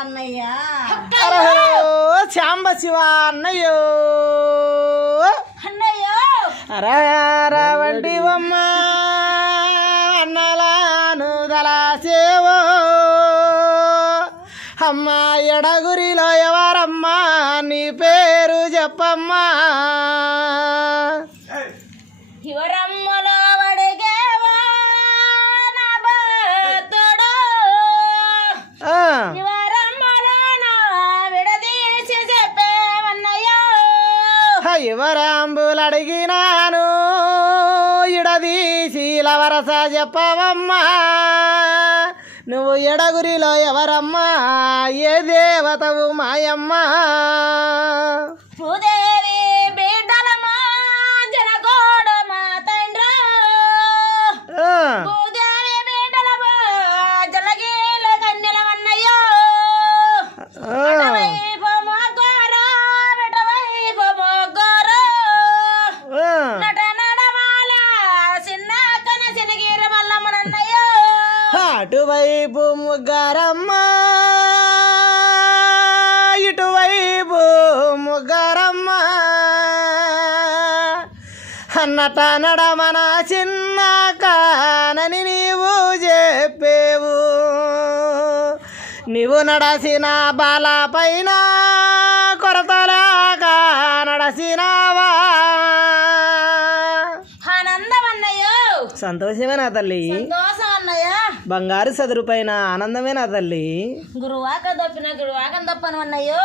అన్నయ్య శాంబ శివ అన్నయ్యో అన్నయ్యో రావంటి బొమ్మ అన్నలాను దళసేవో అమ్మ ఎడగురిలో ఎవరమ్మా నీ పేరు చెప్పమ్మా ఎవరమ్మలో అడిగేవా నా భక్తుడు ఎవరమ్మలో నా విడదీసి చెప్పేవన్నయ్యో ఎవరాంబులు అడిగినాను ఇడదీసి లవరస చెప్పవమ్మా నువ్వు ఎడగురిలో ఎవరమ్మా ఏ దేవతవు మాయమ్మా భూదేవి బిడ్డలమా జనగోడు మా తండ్రి భూదేవి బిడ్డలమా జలగీల కన్యలమన్నయ్యో అటవైపు మొగ్గోరు ఇటవైపు మొగ్గోరు నట నడవాల చిన్న కన చినగిరి మల్లమ్మనన్నయ్యో అటువైపు ముగ్గారమ్మ ఇటువైపు ముగ్గారమ్మ అన్నట నడమన చిన్న కానని నీవు చెప్పేవు నీవు నడసిన బాల పైన కొరతలాగా నడసినావా ఆనందమన్నయ్యో సంతోషమే నా తల్లి సంతోషం అన్నయ్య బంగారు సదురు పైన ఆనందమే నా తల్లి గురువాక దప్పిన గురువాకం దప్పను అన్నయ్యో